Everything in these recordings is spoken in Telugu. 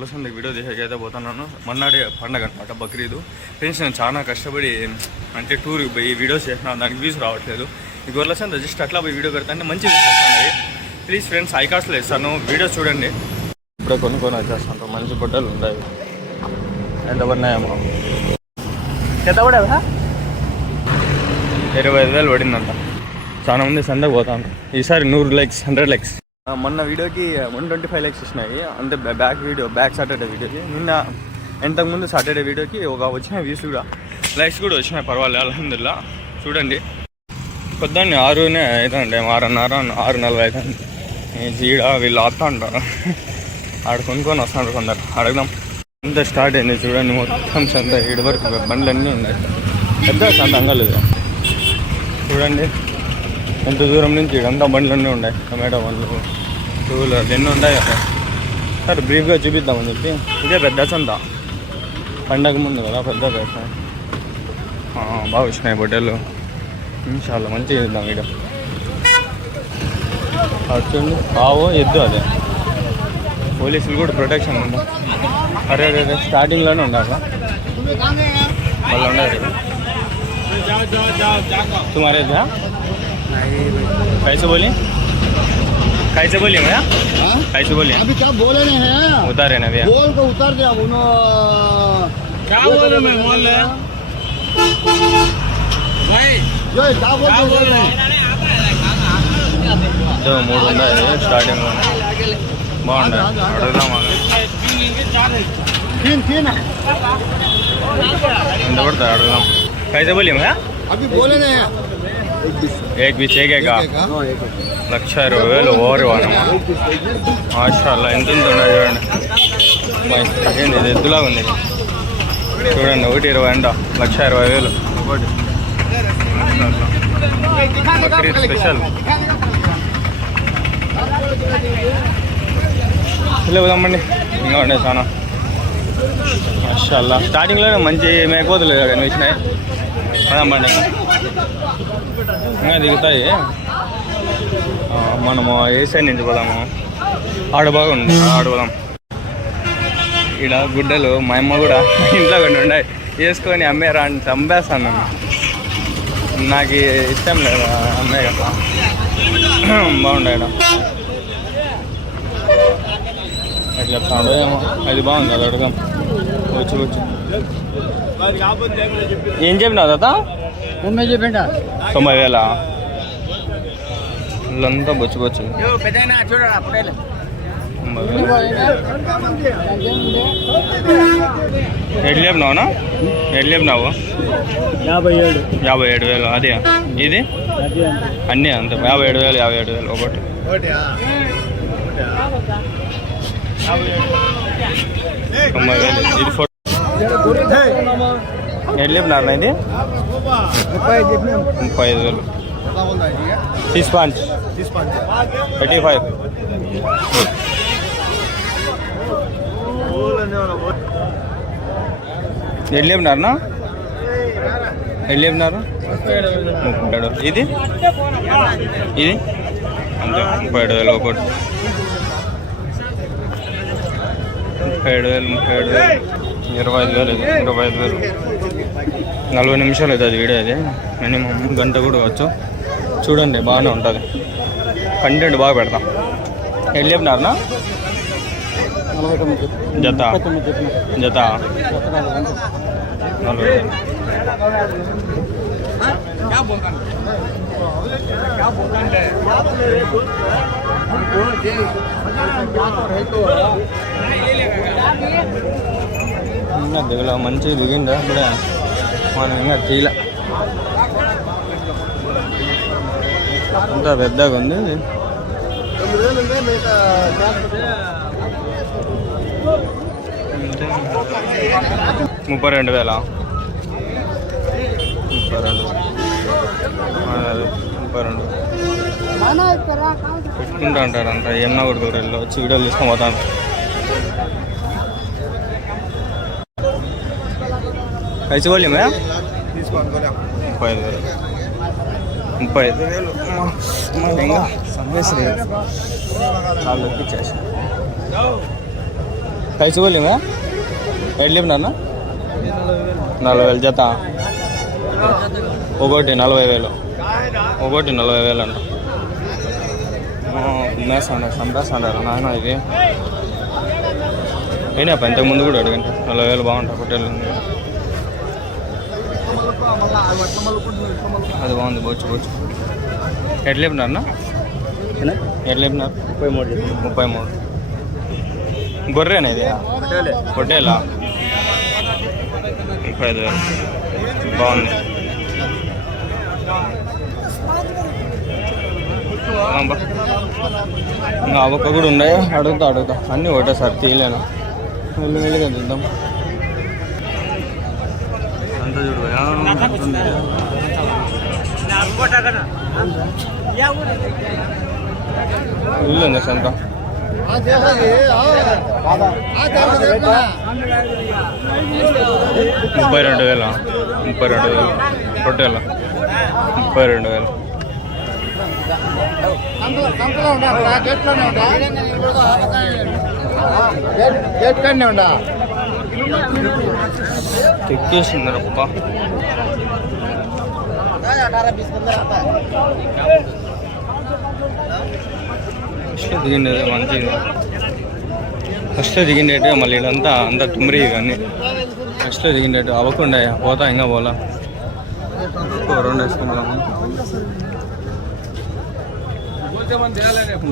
గొర్రెల సంతకి వీడియో తీసేకైతే పోతున్నాను. మొన్నటి పండగ అనమాట బక్రీదు. ఫ్రెండ్స్ నేను చాలా కష్టపడి అంటే టూర్కి పోయి వీడియోస్ చేసినా, దానికి వ్యూస్ రావట్లేదు. ఈ గొర్రెల సంత జస్ట్ అట్లా పోయి వీడియో పెడతా అంటే మంచి వ్యూస్ వస్తున్నాయి. ప్లీజ్ ఫ్రెండ్స్ హై కాస్ట్లో ఇస్తాను, వీడియోస్ చూడండి. ఇప్పుడే కొనుక్కొని వచ్చేస్తాను. మంచి బుట్టలు ఉన్నాయి. ఎంత పడినాయేమో, ఎంత పడేవా? 25,000 పడిందంట. చాలా మంది సందకి పోతాను. ఈసారి 100 likes 100 likes. మొన్న వీడియోకి 125 likes వచ్చినాయి అంతే. బ్యాక్ సాటర్డే వీడియోకి. నిన్న ఇంతకుముందు సాటర్డే వీడియోకి వచ్చిన వ్యూస్ కూడా, లైక్స్ కూడా వచ్చినాయి. పర్వాలేదు, అల్హమ్దుల్లా. చూడండి పొద్దున్నే 6 అవుతుందండి, 6:30 6:40 అవుతుంది. జీడ వీళ్ళు ఆపుతా ఉంటారు. ఆడ కొనుక్కొని వస్తున్నారు కొందరు. అడగదాం. అంతా స్టార్ట్ అయింది చూడండి. మొత్తం సంత ఇటు వరకు బండ్లు అన్నీ ఉన్నాయి. పెద్ద సంత అంగలేదు చూడండి. ఎంత దూరం నుంచి ఇదంతా బండ్లు అన్నీ ఉన్నాయి. టమాటో బండ్లు, 2 వీలర్లు ఎన్ని ఉన్నాయి కదా. సరే బ్రీఫ్గా చూపిద్దామని చెప్పి. ఇదే పెద్ద సంత, పండగ ముందు కదా పెద్ద పెద్ద. బాగా వచ్చినాయి బొడ్డలు. చాలా మంచిగా ఇద్దాం వీడియో. చూడండి ఆవు ఎద్దు, అదే పోలీసులు కూడా ప్రొటెక్షన్ ఉందా. అరే అదే స్టార్టింగ్లోనే ఉండాలి వాళ్ళు ఉండదు. तुम्हारे था कैसे बोली भैया? कैसे बोली? अभी क्या बोले नहीं है, उतारे ना भैया, बोल को उतार दिया क्या बोले मैं बोल रहे भाई जो क्या बोल रहे जो मूड ఉండాలి స్టార్టింగ్ లో బాగుండాలి. అడుగుదాం ఎంత పడతాయి అడుగుదాం. कैसे बोलिए भैया? अभी बोले नहीं है. एक बीच एक का 1,20,000 ఓవర్ వాడమ్మా. మాషాల్లా ఎంత ఉన్నాయి చూడండి. ఏంది ఎద్దులాగా ఉంది చూడండి. 1,20,000 అంట, 1,20,000 ఒకటి. బక్రీద్ స్పెషల్. వెళ్ళిపోదామండి. ఇంకా ఉండే చాలా మాషాల్లా. స్టార్టింగ్లోనే మంచి మేకపోతులు కనిపించినాయి. పదండి ఇంకా దిగుతాయి. మనము ఏ సైడ్ నుంచి పోదాము, ఆడ బాగుంది, ఆడ పోదాం. ఇక్కడ గుడ్డలు మా అమ్మ కూడా ఇంట్లో కొన్ని ఉన్నాయి, వేసుకొని అమ్మేరా అని చంపేస్తాను నన్ను. నాకు ఇష్టం లేదు అమ్మే కదా. బాగుండే అట్లా చెప్తాడు ఏమో. అది బాగుంది, అది అడగం. వచ్చు ఏం చెప్పినావు తాత? 90,000 ఇల్లంతా బొచ్చు బొచ్చు. ఎట్లు చెప్పినావునా? ఎట్లు చెప్పినావు? 57,000. అదే ఇది అన్నీ అంతే. 57,000 57,000 ఒకటి. 90,000 ఇది. ఎట్లు చెప్పినారు ఇది? 35,000. 35. ఎట్లు చెప్పినారనా? ఎట్లు చెప్పినారు? 37. ఇది ఇది అంతే. 37,000 ఒకటి. 37,000 25,000 25,000. 40 నిమిషాలు అవుతుంది వీడియో. అది మినిమం గంట కూడా వచ్చు. చూడండి బాగానే ఉంటుంది, కంటెంట్ బాగా పెడతాం. ఎట్లు చెప్పినారనా? జత 40. ఇంకా దిగల మంచిగా దిగిందా ఇప్పుడే. మనం ఇంకా తీల అంత పెద్దగా ఉంది. 32,000. 32 పెట్టుకుంటా అంటారు అంట. ఏమన్నా కూడా గొర్రెల్లో వచ్చి వీడియోలు తీసుకొని పోతాను. कैसे बोलिए मैं? 35,000. 35,000 महंगा समझ रहे चालू की चेस कैसे बोली मैं एडलिप ना 40,000 జత ఒకటి 40,000 ఒకటి 40,000 అంట సంపేస్తాడారు నాయన ఇది అయినా ఇంతకుముందు కూడా అడగండి 40,000 బాగుంటాయి పొట్టేళ్ళు అది బాగుంది బొచ్చు బొచ్చు ఎట్లా చెప్పినారన్నా ఎట్లా చెప్పినారు 33 గొర్రెనా ఇది పొట్టేలా 35,000 బాగుంది ఇంకా అవక్క కూడా ఉన్నాయి అడుగుతా అన్నీ ఒకటేసారి తీయలేను మెల్లిమెల్లిగా చూద్దాం అంతా చూడు ఇల్లు ఉంది సంత 32,000 పొట్టేళ్ళ 32,000 ఎక్కేసింది రప్ప ఫస్ట్ దిగింది మంచిది ఫస్ట్ దిగిండేట మళ్ళీ ఇదంతా అంతా తుమ్మిరి కానీ ఫస్ట్ దిగిండేట అవ్వకుండా పోతా ఇంకా పోలా 2 వేసుకున్నాము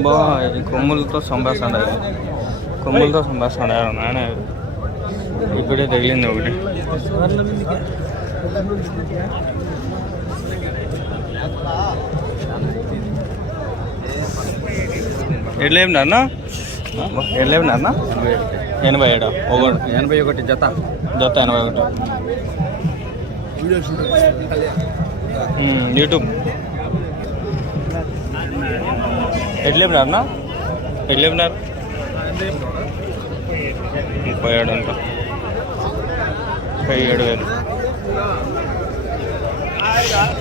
బా కొమ్ములతో సంభాషణ నాయన ఇప్పుడే తగిలింది ఒకటి ఎట్లా ఏమినారనా 87 81 జత 81 యూట్యూబ్ ఎట్లా ఏమినారనా 37 అంట 37,000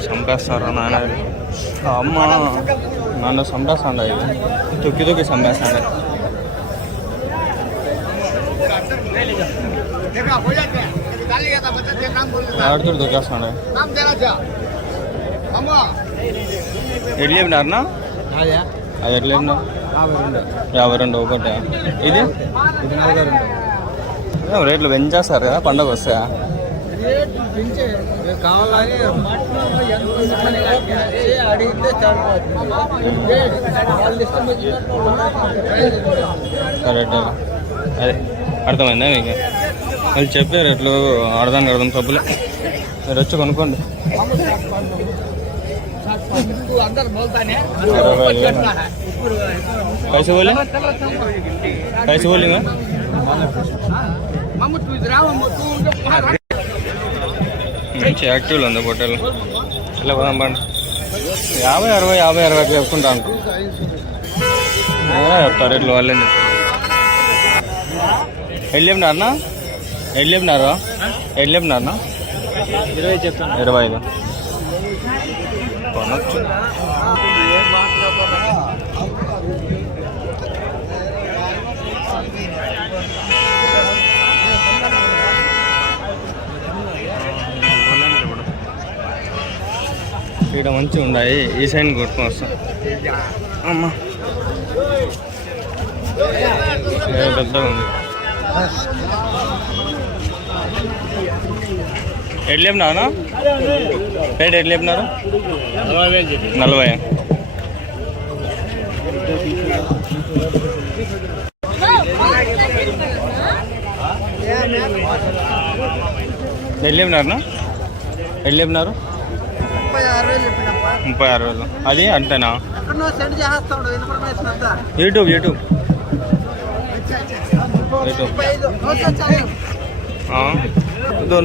చంపేస్తారు నాన్న అమ్మ నన్ను చంపేస్తాడు ఇది తొక్కి చంపేస్తాడు ఆడుతుడు దొక్కేస్తాడు ఎట్లా చెప్పినారనా అది ఎట్లా చెప్పినా 52 ఒకటే ఇది రేట్లు పెంచేస్తారు కదా పండుగ వస్తాయా కరెక్ట్ అదే అర్థమైందా మీకు వాళ్ళు చెప్పే రేట్లు అర్థం తప్పులే మీరు వచ్చి కొనుక్కోండి कैसे बोले मैं మంచి యాక్టివ్లో ఉంది పొట్టేలు ఇలా పోదాం పండి 50-60 చెప్పుకుంటా ఉంటాం చెప్తారు రేట్లు వాళ్ళే చెప్తారు ఎడ్లు చెప్పినారనా 20 చెప్తాను 25 కొనొచ్చు ఇక్కడ మంచిగా ఉన్నాయి ఈ సైడ్ కొట్టుకొని వస్తాం అమ్మా పెద్దగా ఉంది ఎట్లా చెప్పినారా రేట్ ఎట్లా చెప్పినారు 40 ఎట్లా చెప్పినారనా ఎట్లా చెప్పినారు 36,000 అది అంతేనా యూట్యూబ్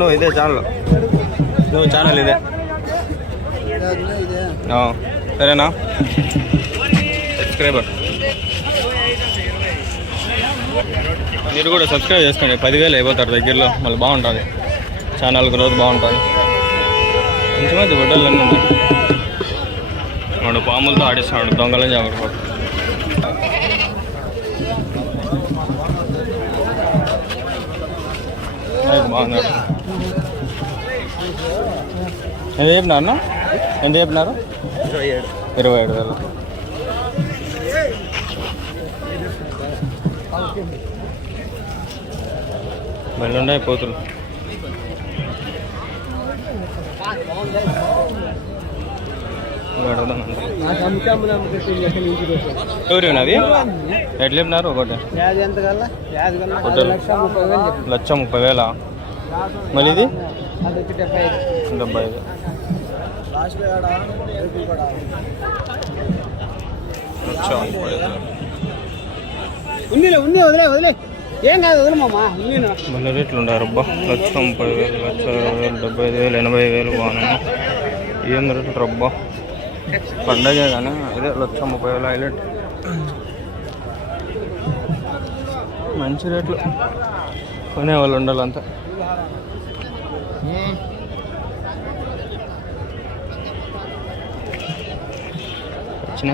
నువ్వు ఇదే ఛానల్ ఇదే సరేనా సబ్స్క్రైబర్ మీరు కూడా సబ్స్క్రైబ్ చేసుకోండి 10,000 అయిపోతారు దగ్గరలో మళ్ళీ బాగుంటుంది ఛానల్ గ్రోత్ బాగుంటుంది మంచి మంచి బొడ్డలు అన్నీ ఉన్నాయి వాడు పాములతో ఆడిస్తున్నాడు దొంగలని జాగ్రత్త బాగున్నారు. ఎంత చెప్పినారు అన్న? ఎంత చెప్పినారు? 27,000. మళ్ళీ ఉన్నాయి పోతులు. ఎవరు అవి ఎట్లా చెప్పినారు? ఒకటి 1,30,000. మళ్ళీ ఇది 75. వదిలే ఏం కాదు, వదిలేమమ్మా. మళ్ళీ రేట్లు ఉండారు అబ్బా. 1,30,000, 1,20,000, 75,000, 80,000 బాగున్నాయి. ఏం రేట్లు రబ్బా, పండగే కానీ అదే 1,30,000 హైలైట్. మంచి రేట్లు, కొనేవాళ్ళు ఉండాలంతా.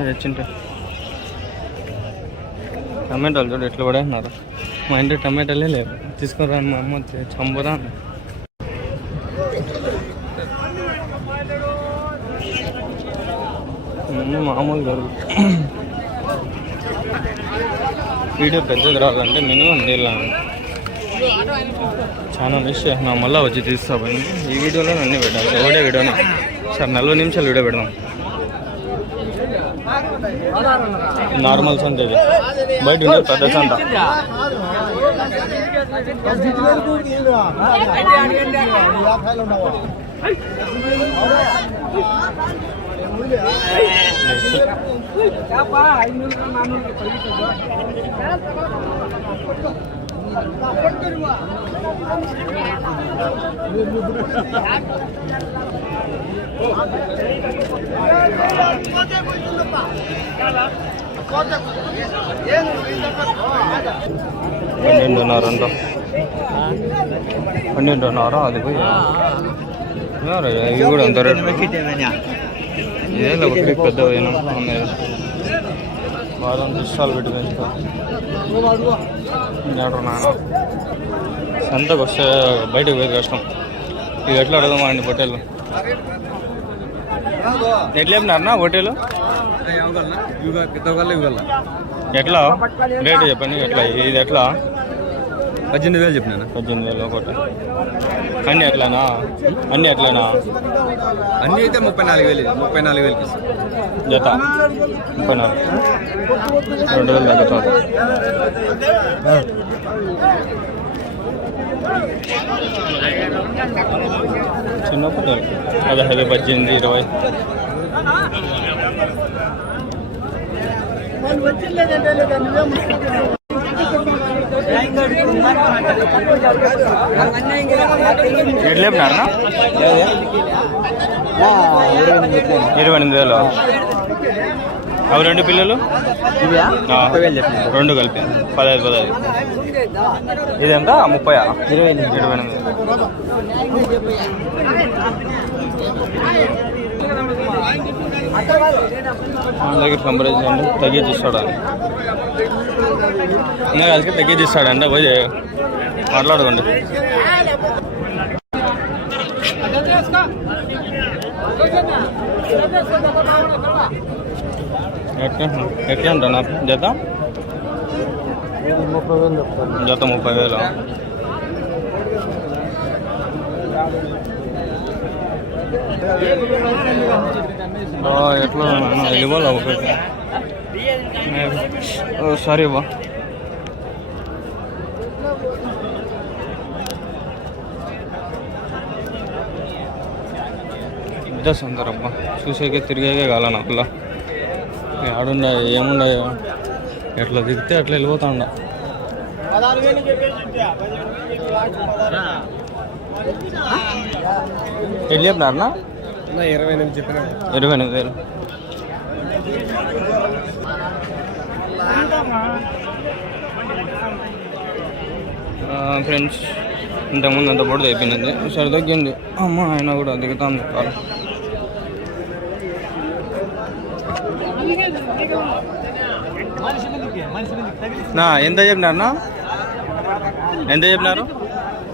తెచ్చింటే టమాటాలు చూడు ఎట్లా పడేస్తున్నారు. మా ఇంట్లో టమాటాలే లేవు, తీసుకొని రాను మా అమ్మ చంపుదా. మామూలు కాదు, వీడియో పెద్దది రాదంటే మినిమం నీళ్ళ చాలా మిస్ చేసినా. మళ్ళీ వచ్చి తీస్తామని ఈ వీడియోలో అన్నీ పెట్టాలి. ఒకటే వీడియోనే సార్, 40 నిమిషాలు వీడియో పెడదాం. నార్మల్ సంత ఇది, బయట ఉండేది పెద్ద సంత. పన్నెండున్నర అది పోయి ఇవి కూడా అంత రేటు. ఇదే ఒకటి పెద్ద పోయినా బాగా ఇష్టాలు పెట్టి పెంచుతారు. నాన్న సంతకు వస్తే బయటకు పోయేది కష్టం. ఇది ఎట్లా అడగమా అండి హోటల్లో? ఎట్లా చెప్పినారన్నా హోటల్? ఎట్లా రేటు చెప్పండి. ఎట్లా ఇది ఎట్లా? 18,000 చెప్పినా. 18,000 ఒకటి. అన్నీ ఎట్లానా? అన్నీ ఎట్లానా? అన్నీ అయితే 34,000. 34,000కి జత 34. 2,000 తగ్గుతుంది. చిన్నప్పుడు 15, 18, 20. ఎట్లా చెప్పినారన్నా? 28,000. అవి 2 పిల్లలు 2 కలిపి 15. ఇదెంత? 30. 28. మన దగ్గర కంపరేజ్ అండి, తగ్గించి ఇస్తాడు. ఇంకా కలిసి తగ్గించి ఇస్తాడంటే పోయి మాట్లాడుకోండి. ఎట్లా అంటున్నా జత? 30,000. ఎట్లా వెళ్ళిపోలే ఒకటి. సారీ బా. పెద్ద సందరబ్బా, చూసేకే తిరిగాకే కాల నాకు. ఆడుండే ఏముండయో, ఎట్లా దిగితే అట్లా వెళ్ళిపోతా ఉండ. ఎట్లా చెప్పినారన్నా? 28 చెప్పినా. 28,000. ఫ్రెండ్స్, ఇంతకుముందు అంత పొడి అయిపోయింది, సరి తగ్గింది. అమ్మ ఆయన కూడా దిగుతాను కాదు. ఎంత చెప్పినారన్నా? ఎంత చెప్పినారు?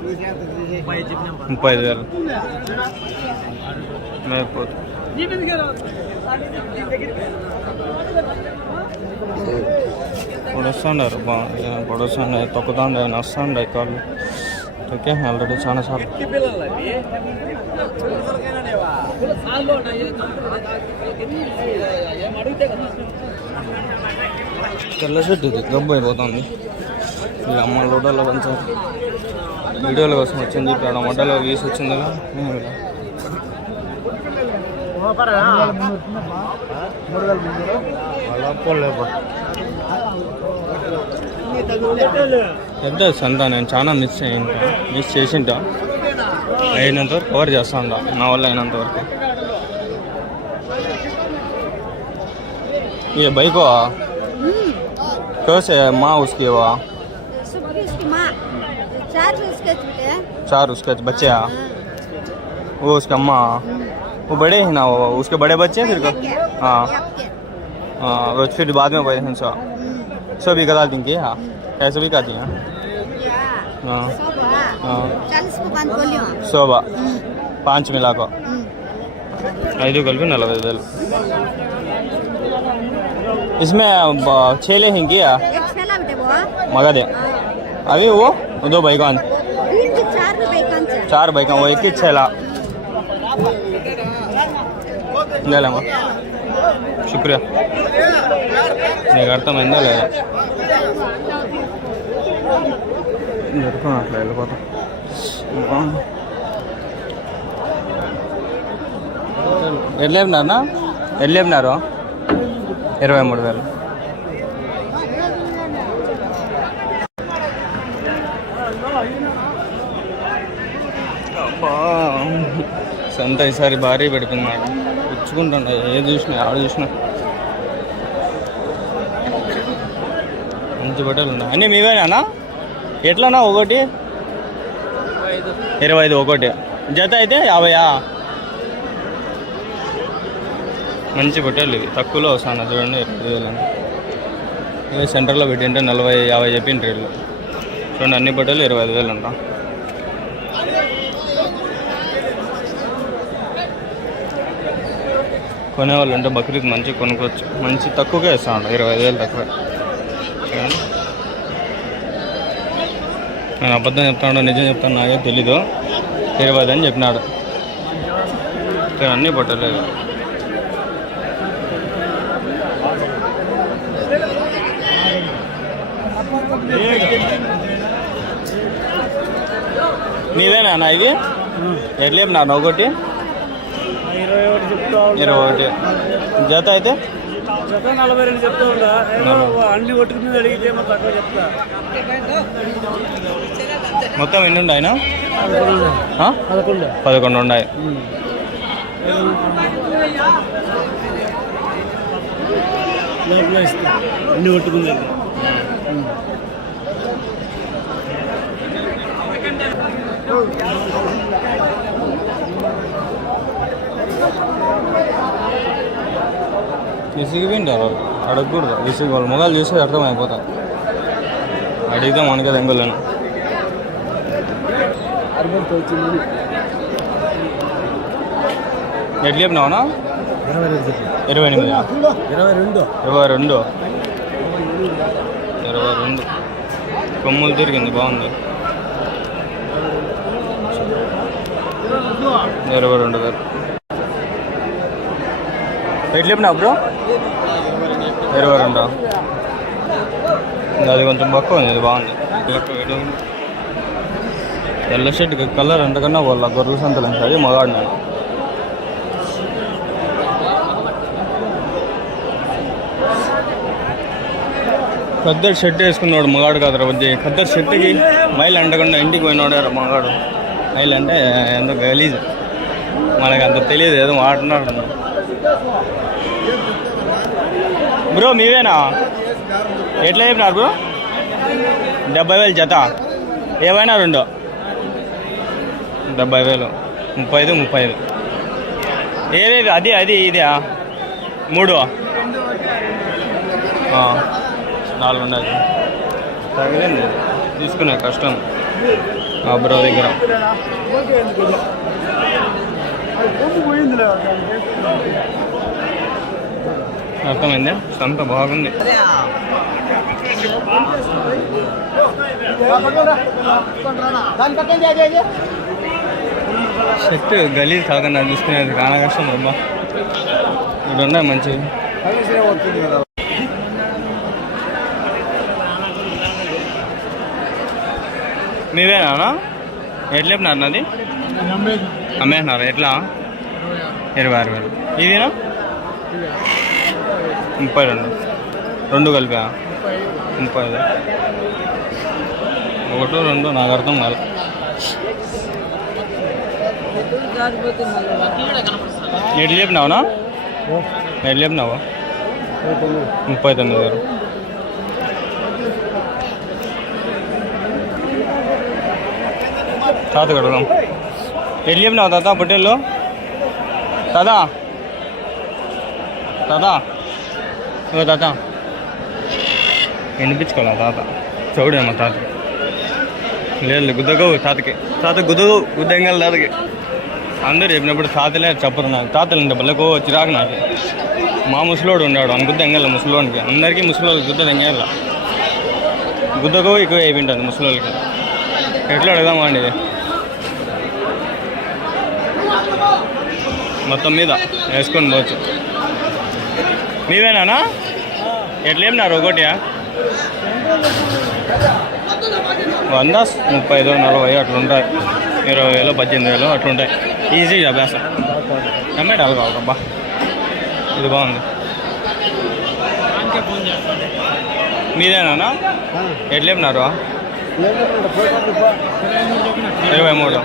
35,000 మేకపోతే పొడుస్తుండారు పొడుస్తుండే తొక్కుతుండే నస్తుండే కాళ్ళు ఓకే ఆల్రెడీ చాలా సార్లు తెల్ల షర్ట్ ఇది గబ్బు అయిపోతుంది ఇలా అమ్మ లోడల్లో కొంచెం వీడియోల కోసం వచ్చింది ఇప్పుడు మొడ్డలో వీసి వచ్చింది పెద్ద సంత నేను చాలా మిస్ చేసింటా అయినంత వరకు కవర్ చేస్తా ఉంటా నా వల్ల అయినంత వరకు ये भाई को कैसे माँ उसकी वो चार उसके बच्चे हैं वो उसका अम्मा वो बड़े हैं ना वो उसके बड़े बच्चे हैं फिर हाँ हाँ वो फिर बाद में भाई हैं सो भी कदा देंगे हाँ ऐसे भी कहती हैं हाँ हाँ 100 5 मिला को 5 కలిపి 40,000 इसमें 6 लेंगे मगध है अभी वो 2 बैगन 4 बैगन वो 1 छेला ले लेंगे शुक्रिया నీకు అర్థమైందా లేదా దొరుకుని అట్లా వెళ్ళిపోతాం ఎట్లేపినారనా ఎట్లేపినారు 23,000 సంత ఈసారి భారీ పెడుతున్నాడు పుచ్చుకుంటుండ ఏది చూసినా ఆడ చూసినా మంచి బట్టలు ఉన్నాయి అన్నీ మీవేనా ఎట్లన్నా ఒకటి 25 ఒకటి జత అయితే 50 మంచి బట్టలు ఇవి తక్కువలో వస్తాను చూడండి 25,000 ఇవి సెంటర్లో పెట్టింటే 40-50 చెప్పిండ్రు వీళ్ళు చూడండి అన్ని బట్టలు 25,000 అంట కొనేవాళ్ళు ఉంటే బక్రీద్ మంచిగా కొనుక్కోవచ్చు మంచి తక్కువగా ఇస్తాను 25,000 తక్కువే నేను అబద్ధం చెప్తాను నిజం చెప్తాను నాకే తెలీదు 20 అని చెప్పినాడు ఇక్కడ అన్నీ బట్టలేదు నీవేనా ఇది ఎట్లేపు నా ఒకటి 21 జత అయితే 42 చెప్తా ఉందా అన్ని ఒట్టుకుని అడిగితే తక్కువ చెప్తా మొత్తం ఎన్ని ఉన్నాయి ఆయన 11 ఉన్నాయి అన్ని ఒట్టుకుంది విసిగిపోయింటారు అడగకూడదు విసిగి వాళ్ళు మొగాలు చూస్తే అర్థమైపోతాయి అడిగితే మనకే దెంగలేను ఎట్లా చెప్పినావునా 28 22 కొమ్ములు తిరిగింది బాగుంది 22,000 ఎట్లా చెప్పినా బ్రో 22 అది కొంచెం బక్కువ ఉంది ఇది బాగుంది తెల్ల షర్ట్ కలర్ ఎంతకన్నా వాళ్ళ గొర్రెల సంతలు అది మగాడు నేను పెద్ద షర్ట్ వేసుకున్నాడు మగాడు కాదురా వద్ద పెద్ద షర్ట్కి మైలు అంటకుండా ఇంటికి పోయినాడు మగాడు మైలు అంటే ఎంతో గలీజ్ మనకు అంత తెలియదు ఏదో మాట్లాడు బ్రో మీవేనా ఎట్లా చెప్పినారు బ్రో 70,000 జత ఏవైనా 2 70,000 35 ఏవేవి అది ఇదే 3 4 ఉన్నాయి తగిలింది తీసుకునే కష్టం ఆ బ్రో దగ్గర అర్థమైందా? సంత బాగుంది. షర్ట్ గలీజ్ కాకుండా చూసుకునేది చాలా కష్టం అమ్మా. ఇక్కడ ఉన్నాయి మంచి. మీవేనా? ఎట్లా చెప్పినారు నాది? అమ్మేసినారు. ఎట్లా? 26,000. ఇదినా 32. 2 కలిపా 35. 1, 2 నాకు అర్థం కాదు. ఎట్లు చెప్పినావునా? ఎట్లు చెప్పినావు? 39,000. తాత కడదాం. ఎట్లు చెప్పినావు తాత పొట్టేళ్ళు? తాతా తాత ఓ తాత వినిపించుకోవాలా తాత? చూడేమో తాతకి. లేదు గుద్దగవు తాతకి. తాత గుద్దగవు గుద్దంగాలి తాతకి. అందరూ చెప్పినప్పుడు తాతలే చెప్పరు నాకు. తాతలు అంటే బల్లకో చిరాకు నాకు. మా ముసలోడు ఉన్నాడు అనుకుద్ద ఎంగల ముసలోనికి. అందరికీ ముసలోళ్ళకి గుద్ద ఎంగల గుద్దకో ఎక్కువ అయిపోయింటుంది ముసలోళ్ళకి. ఎట్లా అడగదామా అండి? ఇది మొత్తం మీద వేసుకొని పోవచ్చు. మీవేనా? ఎట్లా ఏమన్నారు? 1 100, 35, 40 అట్లుంటాయి. 20,000, 18,000 అట్లుంటాయి. ఈజీగా అభ్యాసం. టమాటాలు కావబ్బా. ఇది బాగుంది. మీదేనా? ఎట్లా ఏమన్నారు? 23.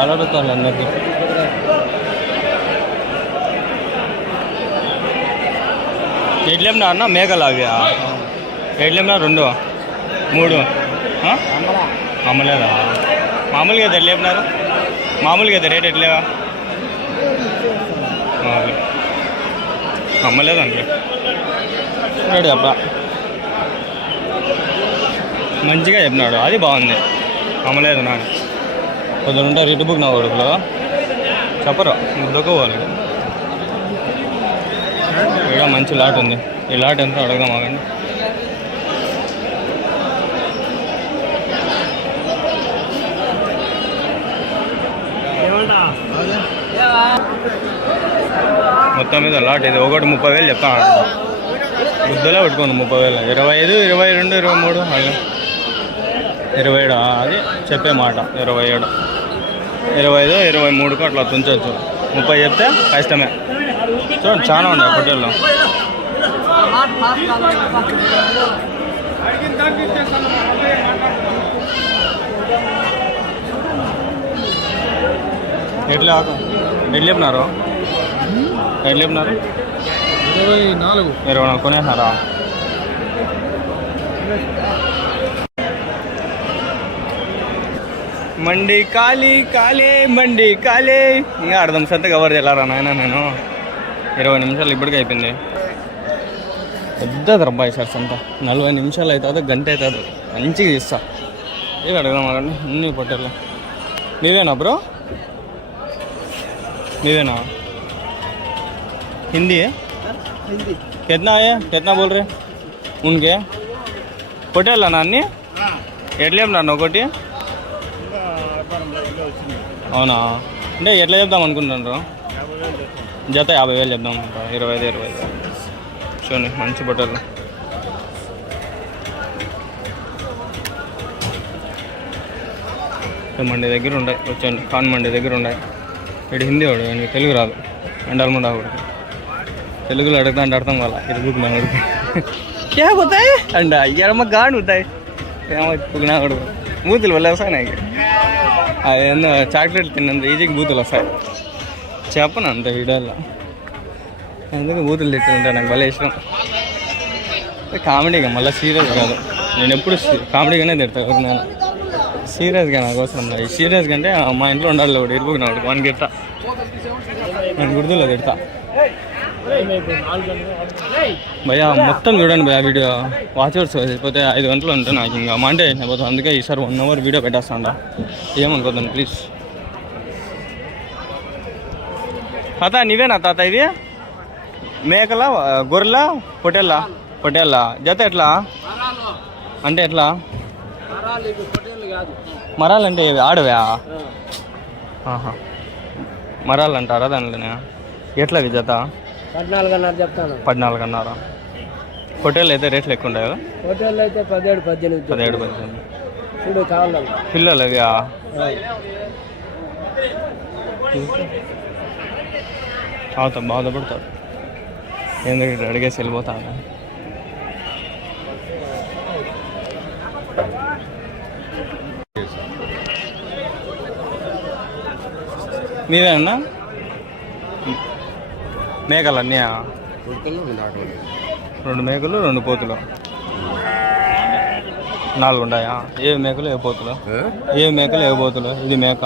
అడుగుతాను అందరికి. ఎట్లేమన్నా అన్న? మేకలు అవి ఎట్లేమన్నా? 2, 3 అమ్మలేదా? మామూలుగా అయితే ఎట్లేమన్నారు? మామూలుగా అయితే రేట్ ఎట్లేవా? అమ్మలేదండి. రేటు చెప్పా మంచిగా చెప్పినాడు. అది బాగుంది. అమ్మలేదు నాని. కొందరు ఉంటారు రిటు బుక్ నా కొడుకులో చెప్పరు. దొక్కోవాలి. ఇక్కడ మంచి లాట్ ఉంది. ఈ లాట్ ఎంత అడగదాం ఆగండి. మొత్తం మీద లాట్ ఇది. ఒకటి 30,000 చెప్తాను. బుద్ధలే పెట్టుకోండి 30,000. 25, 22, 23 అలా 27. అది చెప్పే మాట. 27, 25, 23కు అట్లా తుంచవచ్చు. 30 చెప్తే కష్టమే. చూడండి చాలా ఉన్నాయి హోటల్లో. ఎట్లా చెప్పినారు? ఎట్లా చెప్పినారు? 24 కొనేసినారా? మండి ఖాళీ ఖాళీ మండి ఖాళీ. ఇంకా అర్థం సంత కవర్ చేయాలరా నాయన నేను. 20 నిమిషాలు ఇప్పటికీ అయిపోయింది. పెద్ద అబ్బాయి సార్ సంత. 40 నిమిషాలు అవుతుంది, గంట అవుతుంది. మంచిగా చేస్తా. ఏది అడగదాం అడగండి. అన్ని పొట్టేళ్ళు. నీవేనా బ్రో? నీవేనా? हिंदी है? हिंदी. कितना है? कितना बोल रहे उनके? होटल नानी ఎట్లా చెప్పినాను? 1 అవునా? అంటే ఎట్లా చెప్దాం అనుకుంటున్నారు? జత 50,000 చెప్దాం అనుకుంటా. 25 చూడండి మంచి బట్టలు. మండి దగ్గర ఉన్నాయి. వచ్చండి ఖాన్ మండి దగ్గర ఉన్నాయి. ఇటు హిందీ వాడు, నీకు తెలుగు రాదు. అండాలమండ వాడికి తెలుగులో అడుగుతా అంటే అర్థం కాల. తెలుగుకి నా వాడికి క్యా పోతాయి అండ అయ్యారమ్మ గాడి పోతాయి. ఏమో వాడు బూతులు వల్ల వస్తాయి నాకు. అదేందో చాక్లెట్ తిన్నంత ఈజీకి బూతులు వస్తాయి. చెప్పను అంత వీడియోలో. అందుకు బూతులు తిట్టుంటే నాకు భలే ఇష్టం. కామెడీగా మళ్ళీ సీరియస్ కాదు. నేను ఎప్పుడు కామెడీగానే తిడతాను. నేను సీరియస్గా నాకు అవసరం లేదు. సీరియస్గా అంటే మా ఇంట్లో ఉండాలి. వాడు ఇరుపుకున్నాడు వాడిని తిడతా. నేను గుర్తులో తిడతా. భయ్యా మొత్తం చూడండి భయ్యా వీడియో వాచర్స్ అయిపోతే 5 గంటలు ఉంటే నాకు ఇంకా మండే అయిపోతుంది. అందుకే ఈసారి 1 అవర్ వీడియో పెట్టేస్తాండ. ఏమనుకోద్దాం ప్లీజ్. తాత నీవేనా తాత ఇవి మేకలా గొర్రెలా పొట్టేళ్ళ జత ఎట్లా అంటే ఎట్లా మరాలంటే ఆడవా మరాలు అంటారా దానిలోనే ఎట్లా జత 14.5 చెప్తాను. 14.5. పొట్టేళ్ళు అయితే రేట్లు ఎక్కువ ఉంటాయి కదా. హోటల్ అయితే 17-18 చూడు కావాలి పిల్లలు అవి అవుతాం బాధపడతారు ఎందుకంటే అడిగేసి వెళ్ళిపోతాను. మీరేనా మేకలు అన్నీ 2 మేకలు 2 పోతులు 4 ఉన్నాయా? ఏ మేకలు ఏ పోతులు? ఏ మేకలు ఏ పోతులు? ఇది మేక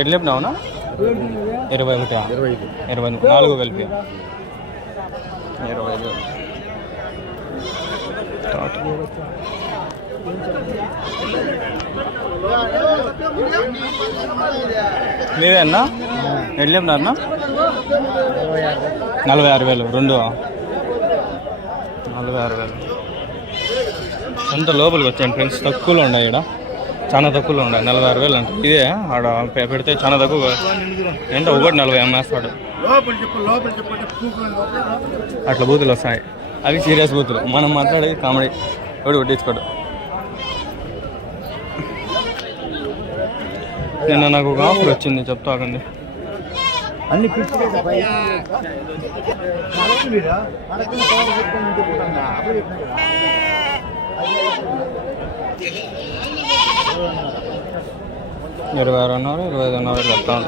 ఎట్లా చెప్పినావునా? 21 4 కలిపి 25. మీరేనా ఎట్లా చెప్పినారన్నా? 46,000 2 46,000. అంత లోపలికి వచ్చాను ఫ్రెండ్స్. తక్కువలో ఉన్నాయి ఇక్కడ, చాలా తక్కువలో ఉన్నాయి. 46,000 అంటే ఇదే ఆడ పెడితే చాలా తక్కువ. అంటే ఒకటి 40 అమ్మేస్తాడు. అట్లా బూతులు వస్తాయి. అవి సీరియస్ బూతులు. మనం మాట్లాడేది కామెడీ. ఎవడు కొట్టించుకోడు. నిన్న నాకు ఒక ఆఫర్ వచ్చింది చెప్తాకండి. అన్ని $26 $25 చెప్తాను.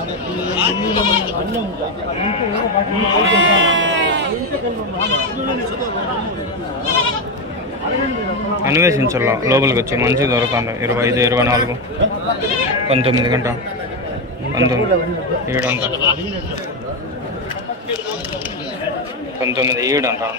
అన్వేషించాల లోపలికి వచ్చి మంచి దొరకాలి. 25 24 19 గంట 19 7 అంట 19 7 అంటాను.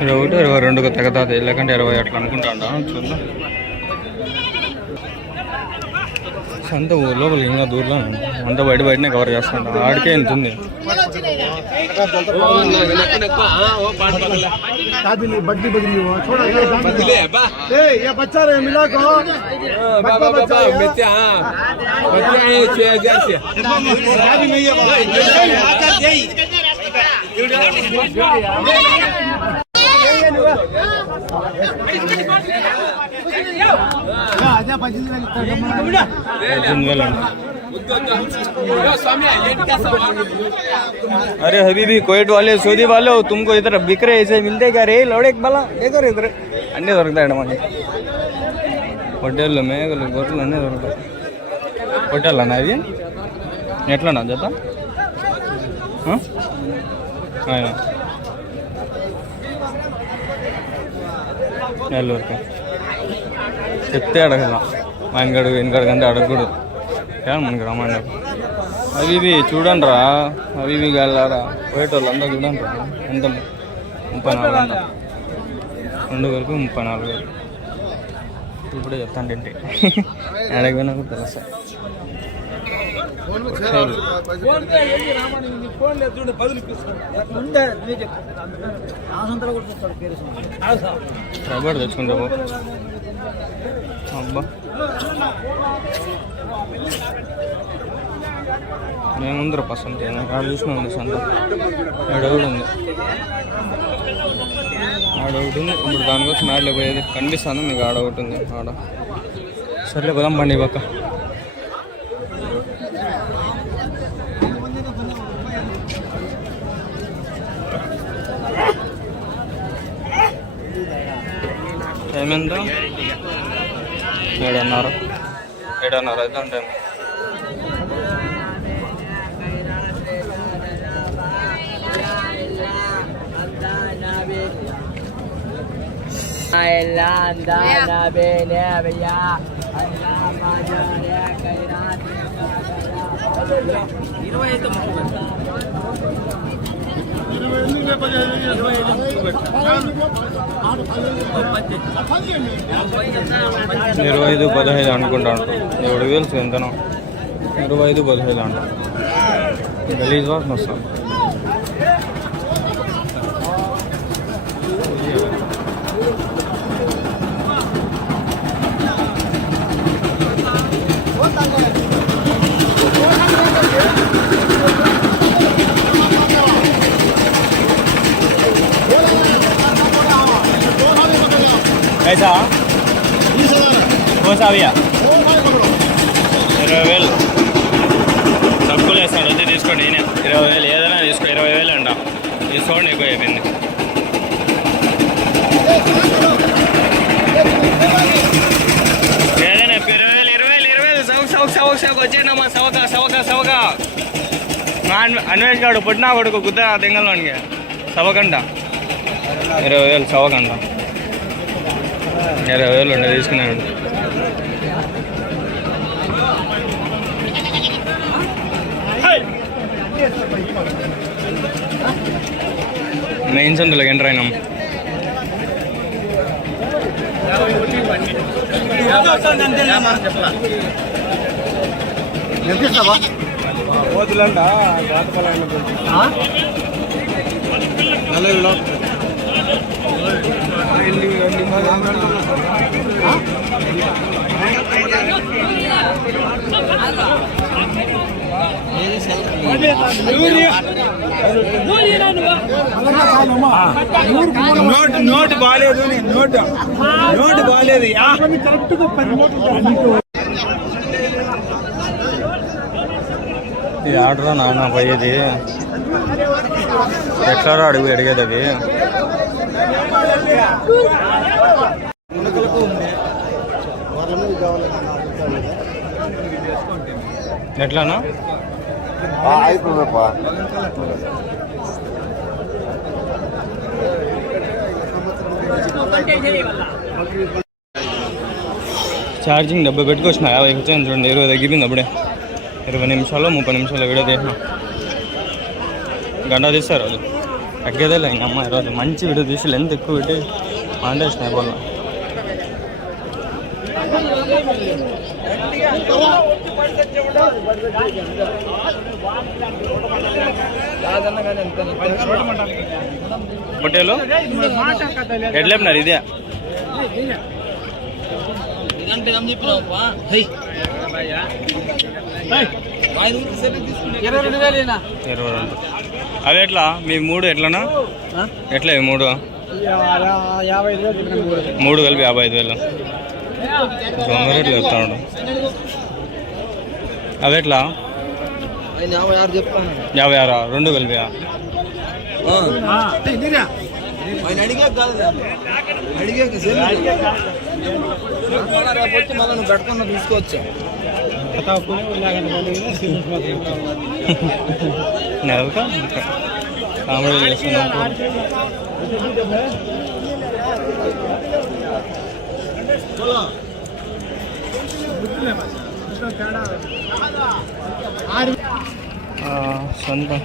21 22 తెగతాది. లేకంటే 20 అట్లా అనుకుంటా. చూద్దాం. అంత లోపలికి ఇంకా దూరంలో అంతా బయటనే కవర్ చేస్తాను. ఆడికే ఎంత ఉంది. अरे हबीबी कोयट वाले सऊदी वाले हो, तुमको इधर बिक रहे ऐसे मिलते क्या रे? लौड़े बला देखो इधर अन्य दొరుకుతాయి మనకి. హోటల్లో మేకలు గొర్రెలు అన్నీ దొరుకుతాయి. హోటల్ అన్న ఇది ఎట్లన్నా జత? నెల్లూరుకి చెప్తే అడగదా. ఆయనగడు వెనకడకంటే అడగకూడదు. మనకి రమ్మండి. అవి ఇవి చూడండి రా. అవి ఇవి వెళ్ళారా పోయేటోళ్ళు అంతా చూడండి రా. ఎంత 34 అంట. 2 కలిపి 34,000. ఇప్పుడే చెప్తాను ఏంటి అడగపోయినా కూడా తెలుసా. రబ్బర్ తెచ్చుకుంటా అబ్బా. ఏముందిరా పర్సెంట్ ఆడ చూసినా ఉంది. సంత ఆడ కూడా ఉంది. ఆడ ఒకటి ఉంది. ఇప్పుడు దానికోసం ఆడలే పోయేది కనిపిస్తుంది మీకు. ఆడ ఒకటి ఉంది. ఆడ సర్లే పోదాం బండి పక్క. ఏమెంత 7:30 అయితే అంటే ఇరవై 15 అనుకుంటాను. 7,000 ఎంతనో 25 15 అంట. గలీజ్ వాసన వస్తుంది. ऐसा वो साविया 20,000 తక్కువ వేస్తాడు. వచ్చి తీసుకోండి. 20,000 ఏదైనా తీసుకో. 20,000 అంట. తీసుకోండి. ఎక్కువ అయిపోయింది. ఏదైనా 20,000 సవక వచ్చేనమ్మా. సవక అన్వేష్ గాడు పుట్టినా కొడుకు గుద్ద దెంగల్లోనికి సవకంట. 20,000 సవకంట. 20,000 ఉండే తీసుకున్నాను. మెయిన్ సందులోకి ఎంటర్ అయినాం. నోటు బాగాలేదు. నోటు బాగాలేదు. ఈ ఆర్డర్ నాన్న పోయేది ఎట్లా అడిగేది అది. ఎట్లానా ఛార్జింగ్ 70 పెట్టుకొచ్చిన 50 వచ్చాను చూడండి. 20 తగ్గిపోయింది అప్పుడే. 20 నిమిషాలు 30 నిమిషాలు వీడియో తీసిన. గంట తీస్తారు వాళ్ళు. తగ్గేదేలే ఇంక అమ్మ. ఈరోజు మంచి వీడియో తీసి లెంత్ ఎక్కువ పెట్టి మాంటేసిన వాళ్ళ. పొట్టేలు ఎట్లేపినారు ఇదే 22,000. అవి ఎట్లా మీ 3 ఎట్లనా? ఎట్లా 3 కలిపి 55,000 దొంగ రేట్లు చెప్తాడు. అవి ఎట్లా 56 2 కలిపి పెట్టుకున్నా తీసుకోవచ్చు. కామెడీ చేస్తున్నాం. సొంతం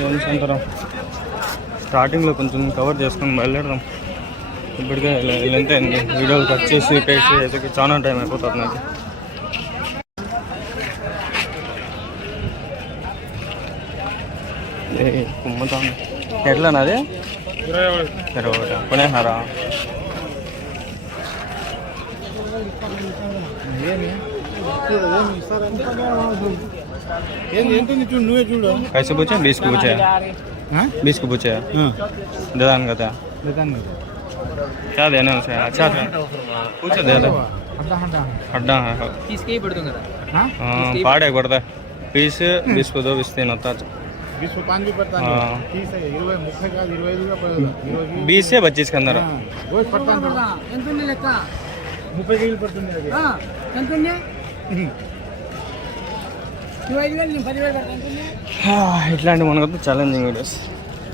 ఏం సంతరం స్టార్టింగ్లో కొంచెం కవర్ చేసుకొని బయలుదేరదాం. ఇప్పటికే లెంత్ అయింది. వీడియోలు కట్ చేసి పేస్ట్ చేసి చాలా టైం అయిపోతుంది నాకు. కుమ్ముతాను. ఎట్లా నాది 21 కొనేసారా? कैसे पूछे 20 को पूछे 20 को पूछे देदान का था क्या देना उसे? अच्छा था पूछे दे दो हड्डा है पाड़े पड़ता है पीस 20 को 2 20 3 होता है 20 को 5 भी पड़ता है 30 है 20 मुख्य का 25 का पड़ेगा 20 से 25 के अंदर वो पड़ता है ఎంతుంది లెక్క 30 కిలో పడుతుంది అది ఎంతుంది 25,000 10,000 పడుతుంది. ఇట్లాంటి మనకు ఛాలెంజింగ్ వీడియోస్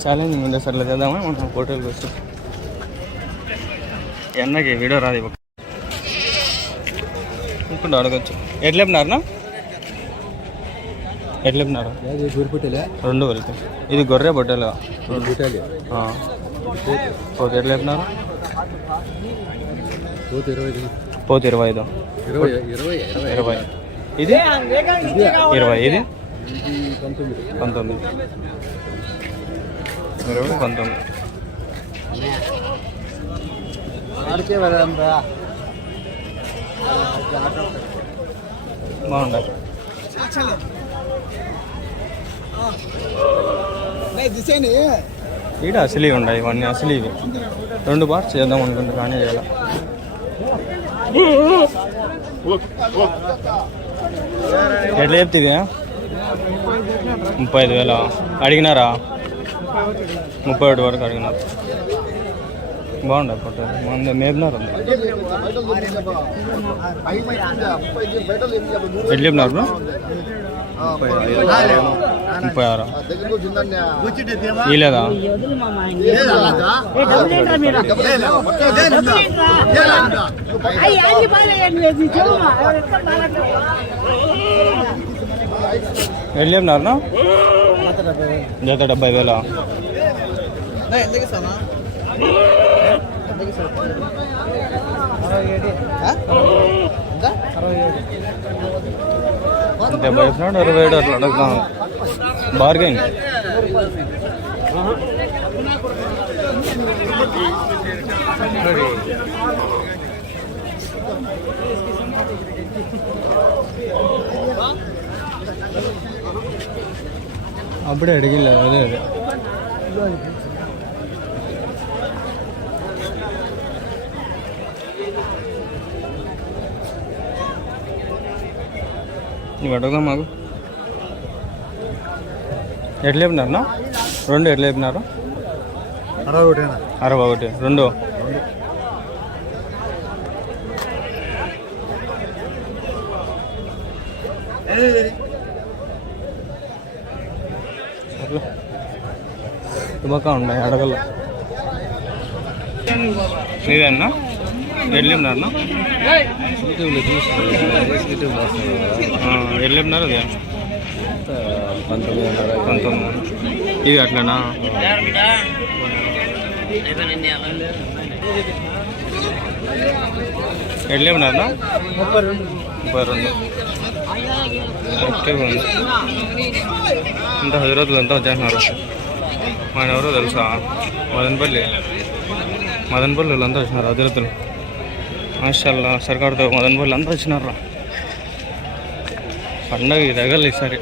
ఛాలెంజింగ్ ఉండే సార్ చేద్దామా మనం హోటల్కి వచ్చి ఎన్నకి వీడియో రాదు ఇప్పుడు అడగచ్చు ఎట్లా చెప్పినారనా ఎట్లా చెప్పినారు 2 వరకు ఇది గొర్రె పొట్టేలు పోతే ఎట్లా చెప్పినారు పోతే 25 ఇది 20 ఇది 19 బాగుండాలి ఈడ అసలు ఉన్నాయి ఇవన్నీ అసలు ఇవి 2 పార్ట్స్ చేద్దాం అనుకుంటా కానీ చేయాలి ఎట్లా చెప్తుంది 35,000 అడిగినారా 37 వరకు అడిగినారు బాగుండే పొట్ట మంది మేపినారు ఎట్లా చెప్పినారు 36 ఇలేదా ఎట్లా చెప్పినారు జత 70,000 70 27 అట్లా అడుగుతాను బార్గెన్ అప్పుడే అడిగిలే అదే అదే ఇవి అడుగుదాం మాకు ఎట్లా చెప్పినారన్నా 2 ఎట్లా చెప్పినారు 61 2 తుమ్మక ఉన్నాయి అడగల నీదేనా ఎట్లా చెప్పినారన్నా ఎట్లా చెప్పినారు అదే 19 ఇది అట్లనా ఎట్లా చెప్పినారన్నా 32 యాక్టివ్గా ఉంది ఇంత హైదరాబాద్లో అంతా వచ్చేస్తున్నారు మన ఎవరో తెలుసా మదనపల్లి వాళ్ళంతా వచ్చినారు హైదరాబాద్లో మాషాల్లా సర్కార్తో మదనపల్లి అంతా వచ్చినారు పండగ తగలు ఈసారి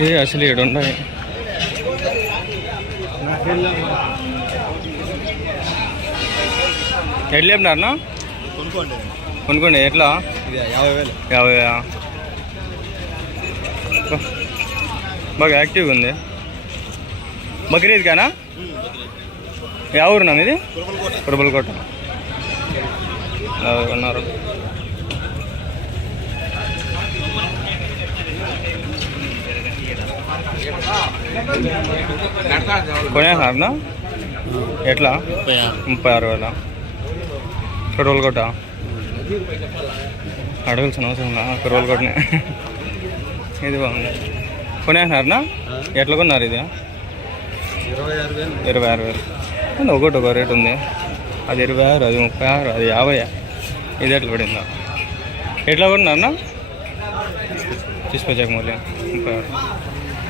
ఇది అసలు ఇక్కడ ఉన్నాయి ఎట్లా చెప్పినారన్నా కొనుక్కోండి ఎట్లా 50,000 బాగా యాక్టివ్గా ఉంది బక్రీద్ కానా యా ఊరునా ఇది కురబలకోట ఉన్నారు కొనేసారనా ఎట్లా 36,000 కురబలకోట అడగాల్సిన అవసరం కురబలకోటనే ఇది బాగుంది కొనేసారనా ఎట్లా కొన్నారు ఇది 26,000 ఒకటి ఒక రేటు ఉంది అది 26 అది 36 అది 50 ఇది ఎట్లా పడిందా ఎట్లా కొన్నారన్నా తీసుకొచ్చాక మళ్ళీ 36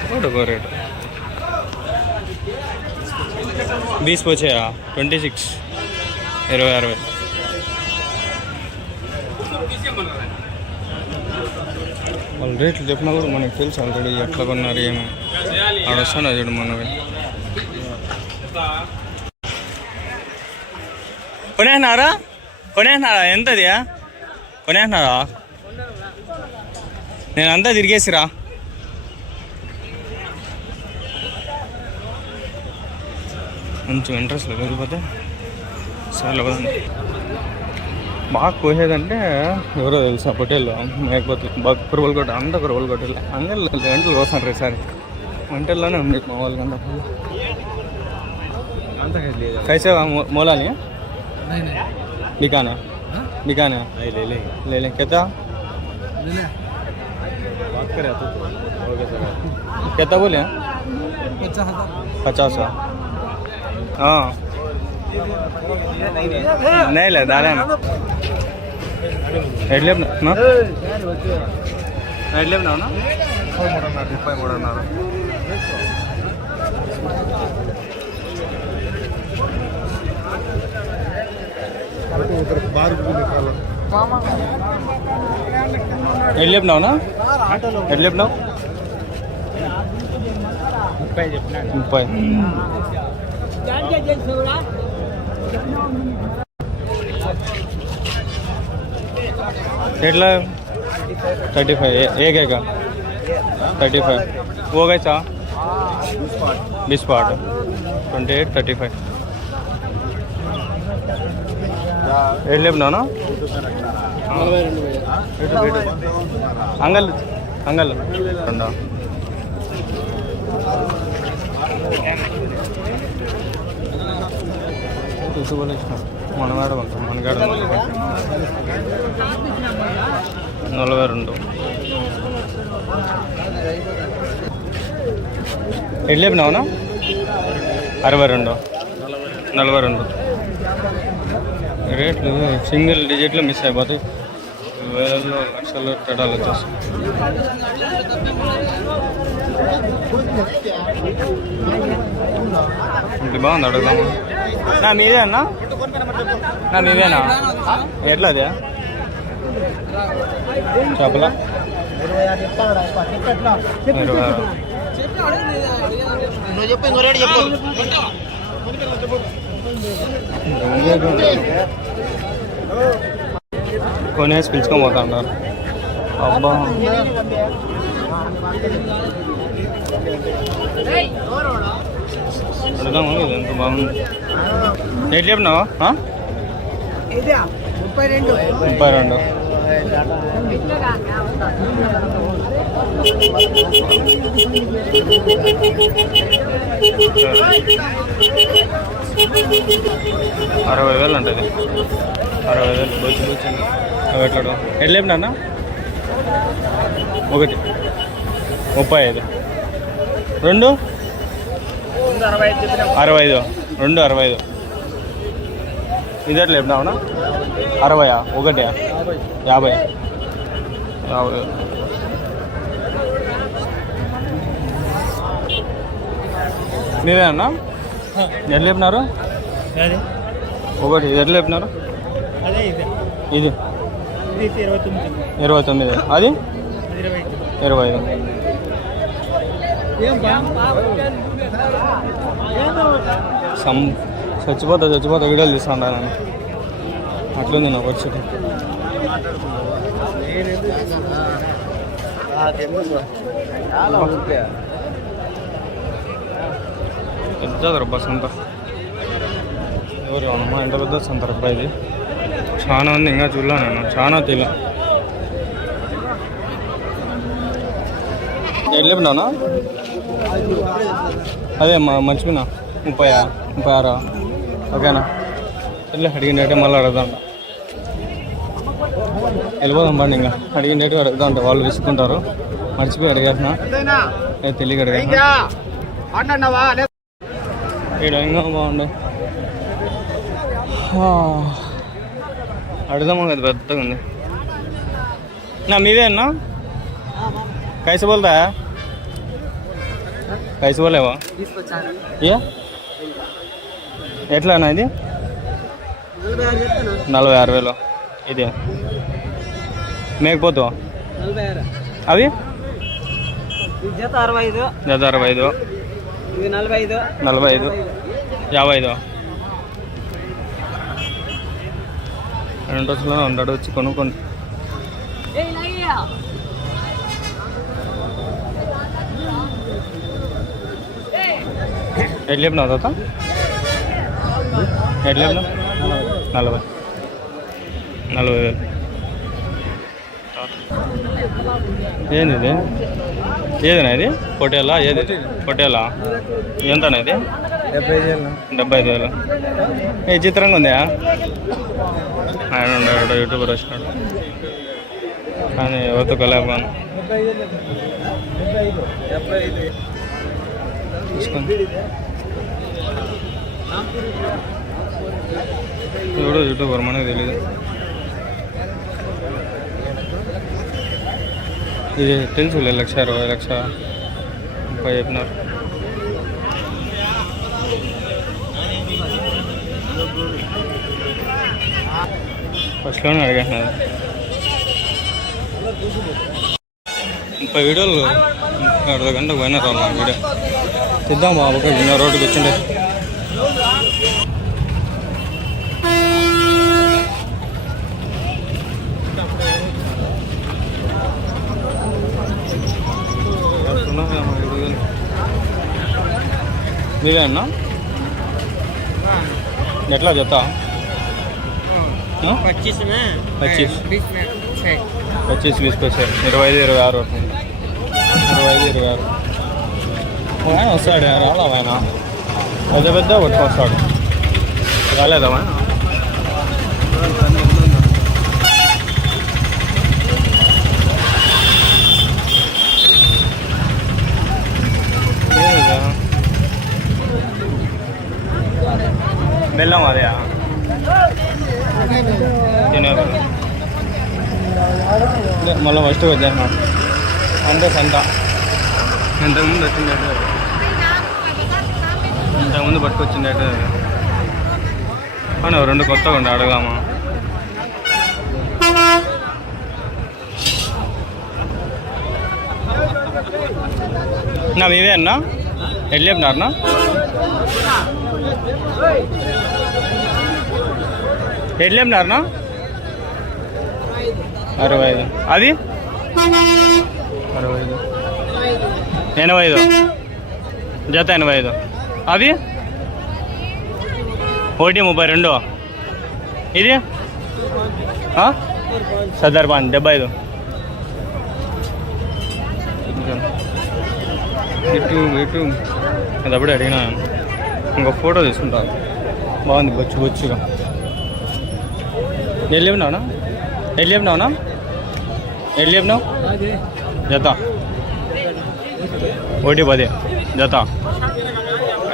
ఒకటి ఒక రేటు 20 వచ్చాయా 26 26,000 వాళ్ళు రేట్లు చెప్పినా కూడా మనకు తెలుసు ఆల్రెడీ ఎట్లా కొన్నారు ఏమి ఆడ వస్తాను చూడు మనవి కొనేసినారా ఎంతది కొనేసినారా నేను అంతా తిరిగేసిరా కొంచెం ఇంట్రెస్ట్ లేకపోతే సార్లు బాగా కోసేదంటే ఎవరో తెలుసా పొట్టేళ్ళు మేకపోతే బాగా కురవలు కొట్ట అంతా కురవలు కొట్టాలి అందరూ గంటలు కోసాను ఈసారి వంటల్లోనే ఉంది మా వాళ్ళకంతా कैसे मोला नहीं है दिखाना दिखाना ले लें कितना कितना बोले हैं 50 हाँ नहीं ले दादा ఎట్లా ఎట్లా నా 33.5 ఎట్లా చెప్పినావునా ఎట్లా చెప్పినావు 30 एटला 35 एक है का 35 वो कैसा 20 पार्ट 28 35 एट लेप ना अंगल अंगल अंडा తీసుకోలే మనవాడు మనగాడు 42 ఎట్లా చెప్పినావునా 42 రేట్లు సింగిల్ డిజిట్లో మిస్ అయిపోతాయి వేలలో లక్షల్లో తేడాలు వచ్చేస్తాయి ఇది బాగుంది అడుగుదాము నా మీదే అన్నా నా మీదేనా ఎట్లా అదే చేపల 20 కొనేసి పిలుచుకొని పోతా ఉన్నారు అబ్బా అడుగుదాము ఇది ఎంత బాగుంది ఎట్లా చెప్పినావా 32 60,000 ఉంటుంది 60,000 బొచ్చు బొచ్చింది అవి ఎట్లా ఎట్లా చెప్పినా ఒకటి 35 రెండు 65 రెండు 65 ఇది ఎట్లా చెప్పినావునా 60 ఒకటి 50 మీరేనా ఎట్లా చెప్పినారు ఒకటి ఎట్లా చెప్పినారు ఇది 29 అది 25 చచ్చిపోతా వీడియోలు తీస్తాను నేను అట్లుంది నా పరిస్థితి పెద్ద రబ్బా సంత ఎవరు అమ్మా ఎంత పెద్ద సంత రబ్బా ఇది చాలా ఉంది ఇంకా చూడలే నేను చాలా తెల ఎట్లేపినావునా అదే మంచిగా 36 ఓకేనా వెళ్ళి అడిగిన రేటే మళ్ళీ అడుగుదాం వెళ్ళిపోదాం బండి ఇంకా అడిగిన రేటు అడుగుదాం అంటే వాళ్ళు విసుకుంటారు మర్చిపోయి అడిగేసిన తెలియక అడిగాను ఇక్కడ ఇంకా బాగుండే అడుగుదామా కదా పెద్దగా ఉంది నా మీదే అన్నా कैसे बोलता है कैसे बोलेवा ये ఎట్లా అన్న ఇది 46,000 ఇది మేకపోతు అవి జత 65 ఇది 45 55 2 రోజుల్లో ఉంటాడు వచ్చి కొనుక్కోండి ఎట్లా చెప్పినావు తాత ఎట్లా చెప్పినావు 40,000 ఏంది ఇది? ఏదైనా ఇది పొట్టేలా? ఏది పొట్టేలా? ఎంతనా ఇది? 75,000. ఏ చిత్రంగా ఉందా? ఆయన ఉన్నాడు యూట్యూబర్ వచ్చినాడు కానీ ఎవరితో కలేపాను చూసుకోండి. ఎవడో యూట్యూబర్ మనకు తెలీదు. ఇది తెలుసులే 1,20,000 1,30,000 చెప్పినారు. ఫస్ట్లోనే అడిగేస్తున్నారు 30 వీడియోలు అర్ధ గంట పోయినా రాదు వీడియో తిద్దాం బాబు. ఒక రోడ్డుకి వచ్చిండే మీరే అన్నా ఎట్లా చెప్తా? 25 తీసుకొచ్చారు. 25-26 వస్తుంది. 25-26 ఆయన వస్తాడు. రాలా ఆయన పెద్ద పెద్ద పట్టుకొస్తాడు. రాలేదా ఆయన? బెల్లం అదే తినేది మళ్ళీ ఫస్ట్ వచ్చేసినా అంతే సంత. ఇంతకుముందు వచ్చిందట, ఇంతకుముందు పట్టుకొచ్చిందట అని 2 కొత్తగా ఉండే అడగామా. నా మీవే అన్నా ఎట్లా చెప్పినారన్నా? ఎట్లా చెప్పినారన్నా? 65. అది 65. 85 జత 85. అవి 132. ఇది సదర్పాన్ 75. ఇటు అది అప్పుడే అడిగినా. ఇంకొక ఫోటో తీసుకుంటాను. బాగుంది బొచ్చు బొచ్చుగా. ఎల్లు చెప్పినావునా? ఎల్లు చెప్పినావునా? ఎల్లు చెప్పినావు? జత 110 జత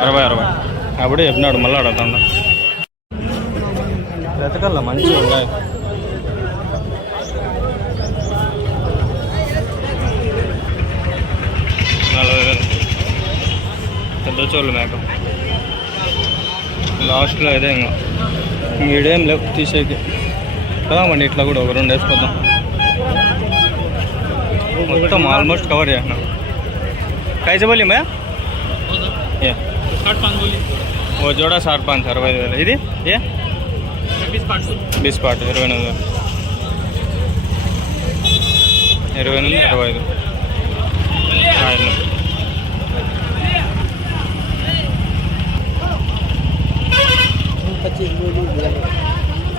60. అప్పుడే చెప్పినాడు. మళ్ళీ అడుగుతాడు. బ్రతకల్లా మంచిగా ఉన్నాయి. పెద్ద చోళ్ళు మేక లాస్ట్లో అయితే ఇంకా ఈడేం లేవు తీసేకి కదామండి. ఇట్లా కూడా ఒక 2 వేసుకొద్దాం. మొత్తం ఆల్మోస్ట్ కవర్ చేసిన. कैसे बोली मैं ये 60 वो जोड़ा 5 65,000. ఇది ఏ 20 పార్ట్ 28,000. 28 25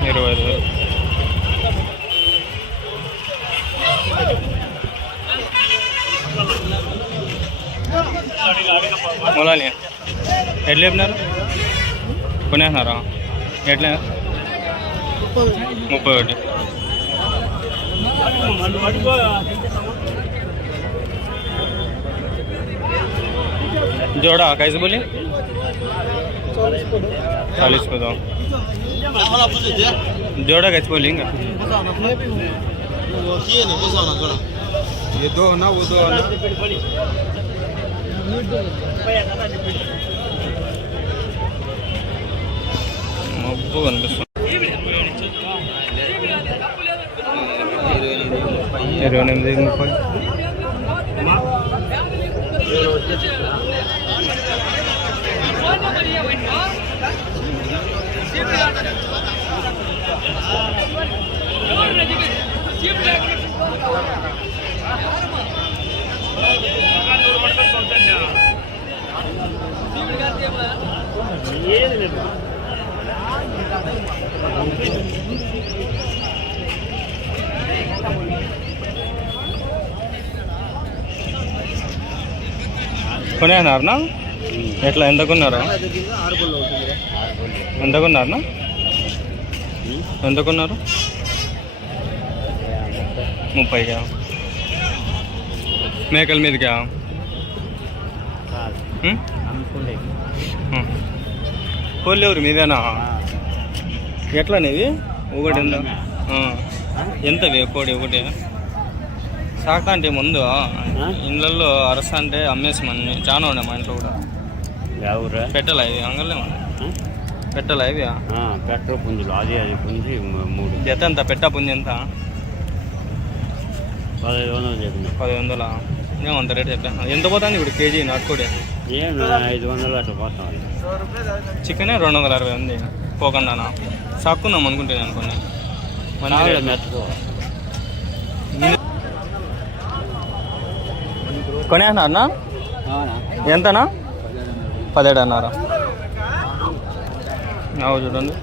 25,000. మొలాలి ఎట్లా చెప్పినారు? కొనేసినారా? ఎట్లా? 31. जोड़ा कैसे बोली? 40 को दो. जोड़ा कैसे बोलेंगे? ये 2 ना वो 2 ना. మబ్బు కనిపిస్తుంది. 28-30. కొనేనారనా? ఎట్లా ఎంత కొన్నారు? ఎంత కొన్నారనా? ఎంత కొన్నారు? 30కా? మేకల మీదకా? కోళ్ళు ఎవరు మీదేనా? ఎట్లా నీవి? ఒకటి ఎంతవి కోడి ఒకటి? సాకుతా అంటే ముందు ఇళ్ళల్లో అరస అంటే అమ్మేసామని చాలా ఉండే మా ఇంట్లో కూడా. పెట్టాలా ఇవి? అంగళ్ళే పెట్టాలా ఇవి? పెట్ట పుంజులు అది పుంజి 3 జత ఎంత? పెట్ట పుంజి ఎంత? 1500 చెప్పిన. 1500? ఏమంత రేట్ చెప్పా. ఎంత పోతుంది ఇప్పుడు కేజీ నాటుకోడి? 500 అట్లా పోతాం. చికెనే 260 ఉంది పోకుండానా? సాక్కుందాం అనుకుంటే అనుకోండి. మెత్తకో కొనేస్తున్నారనా? ఎంతనా? 17 అన్నారా? చూడండి.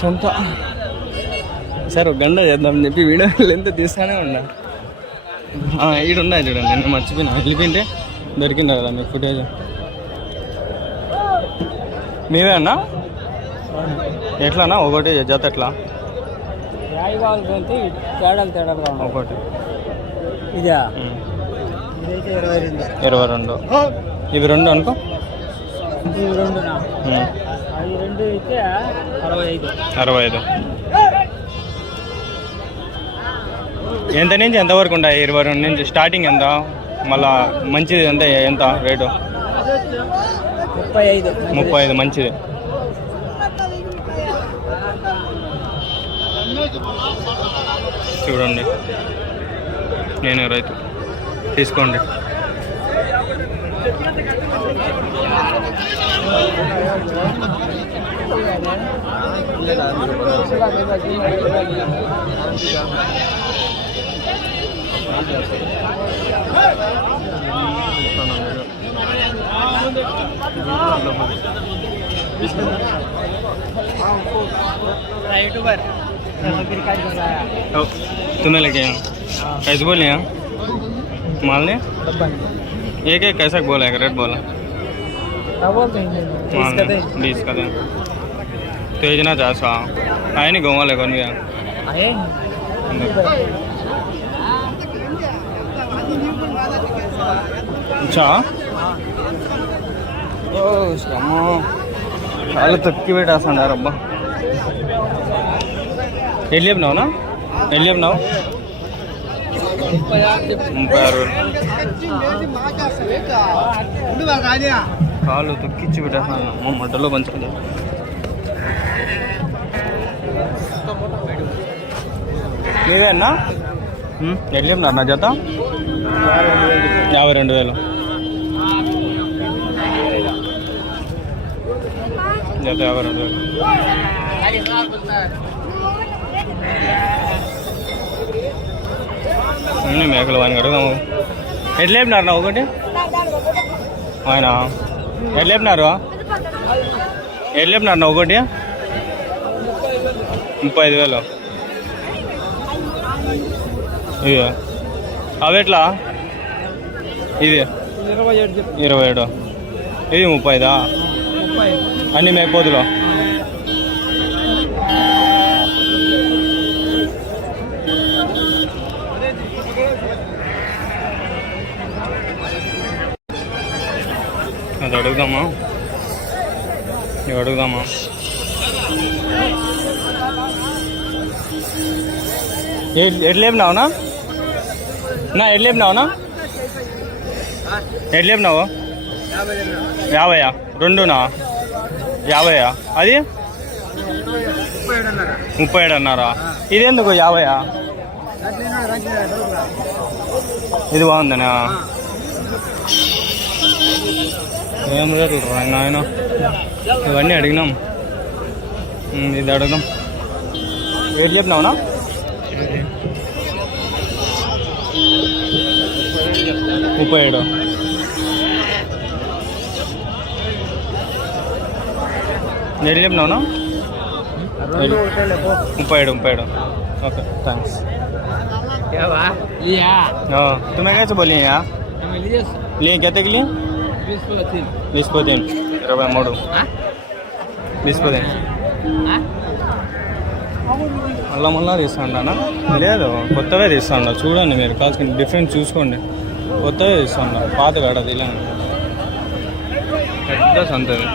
సొంత సార్ ఒక గంట చేద్దామని చెప్పి వీడియోలు ఎంత తీస్తానే ఉన్నా. ఈడున్నాయి చూడండి, నేను మర్చిపోయినా. వెళ్ళిపోయింటే దొరికిందా కదా మీకు ఫుటేజ్? మీవే అన్నా? ఎట్లానా ఒకటి జత? ఎట్లా ఒకటి? ఇదా 22. ఇవి 2 అనుకో. 65. ఎంత నుంచి ఎంతవరకు ఉంటాయి? 22 నుంచి స్టార్టింగ్ ఎంత? మళ్ళా మంచిది ఎంత? ఎంత రేటు? 35 మంచిది. చూడండి, నేను రైతు, తీసుకోండి. यूट्यूबर तुम्हें लेके यहाँ कैसे बोले? यहाँ माल ने एक कैसा बोला है? रेट बोला 20 का दें तो इतना 400 आए नहीं गाँव वाले कौन भी अच्छा చాలా తక్కువ పెట్టేస్తాడు అబ్బా. ఎల్లి చెప్పినావునా? ఎల్లి చెప్పినావు 36. కాళ్ళు తొక్కిచ్చి పెట్టేస్తాను అమ్మ, మడ్డలో పంచాలి. మీవే అన్నా? ఎల్లి చెప్పినారు నా జత? 52,000 జత. 52,000 మేకలు వాడిని అడుగుదాము. ఎట్లా చెప్పినారు నా ఒకటి? ఆయన ఎట్లా చెప్పినారు? ఎట్లా చెప్పినారు నా ఒకటి? 35,000. ఇవి అవి ఎట్లా? ఇది 27. ఇది 30. అన్నీ మేకపోతులో అది అడుగుదామా? ఇవి అడుగుదామా? ఎట్లా చెప్పినావునా? నా ఎట్లా చెప్పినావునా? ఎట్లా చెప్పినావు? 50 రెండునా? 50 అది 37 అన్నారా? ఇది ఎందుకు 50? ఇది బాగుందనా? ఏం రేట్లు ఆయన? ఇవన్నీ అడిగినాం, ఇది అడుగుదాం. ఏది చెప్పినావునా? 37. ఏది చెప్పినావునా? 37 ओके थैंक्स क्या हुआ लिया तुम्हें कैसे बोली हैं यार लिए कहते के लिए 20 23 20 మళ్ళా తీస్తాడా లేదు కొత్తవే తీస్తాడా చూడండి మీరు కాల్చుకుని డిఫరెంట్ చూసుకోండి కొత్తవే తీస్తాడా పాత కాడది ఇలా పెద్ద సంతది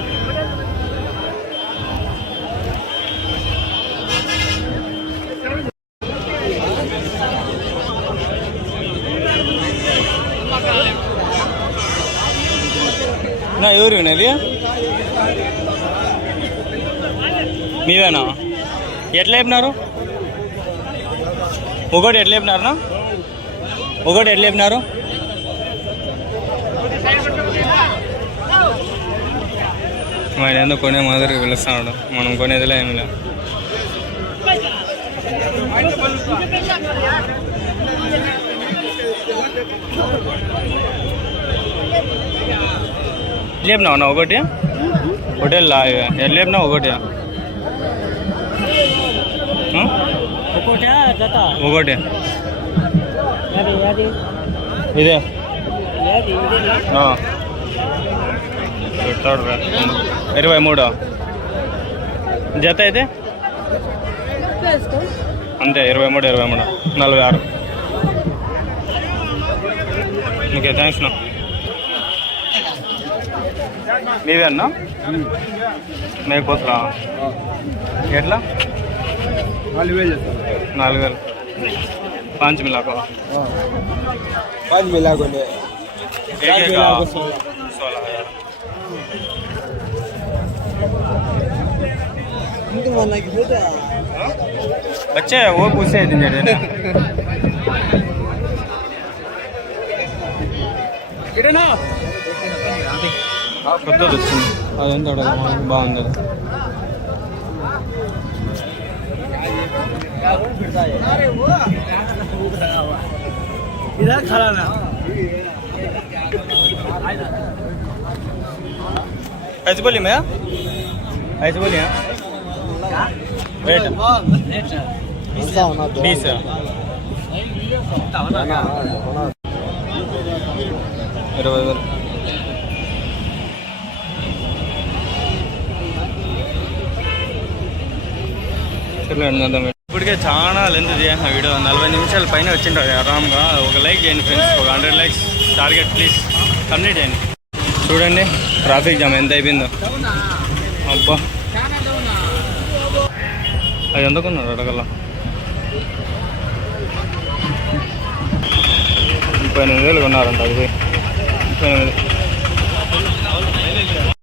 నా ఎవరు వినేది మీవేనా ఎట్లా చెప్పినారు ఒకటి ఎట్లా చెప్పినారనా ఒకటి ఎట్లా చెప్పినారు ఆయన ఎందుకు కొనే మాదిరికి పిలుస్తున్నాడు మనం కొనేదిలే ఏమి లేదు లేపినావు నా ఒకటి హోటల్ ఎట్లా లేపినావు ఒకటి ఒకటి ఇదే పెట్టాడు 23 జత అయితే అంతే 23 46 ఓకే థ్యాంక్స్ నా నీవే అన్నా మేకపోతురా ఎట్లా 4000 5 मिला को 5 मिला को ले एक का 16000 इनको माना कि बेटा बच्चे वो पूछे दिन ने ఇడనా కొత్తది వచ్చింది అదంతా బాగుంది इधर खड़ा ना ऐसे बोली मैं ऐसे बोली रेट 20 20,000 ఇప్పటికే చాలా లెంత్ చేసిన వీడియో 40 నిమిషాల పైన వచ్చింటుంది ఆరామ్గా ఒక లైక్ చేయండి ఫ్రెండ్స్ ఒక 100 లైక్స్ టార్గెట్ ప్లీజ్ కంప్లీట్ చేయండి చూడండి ట్రాఫిక్ జామ్ ఎంత అయిపోయిందో అబ్బా అది ఎందుకున్నారు అడగల 38,000 కొన్నారంట అది 38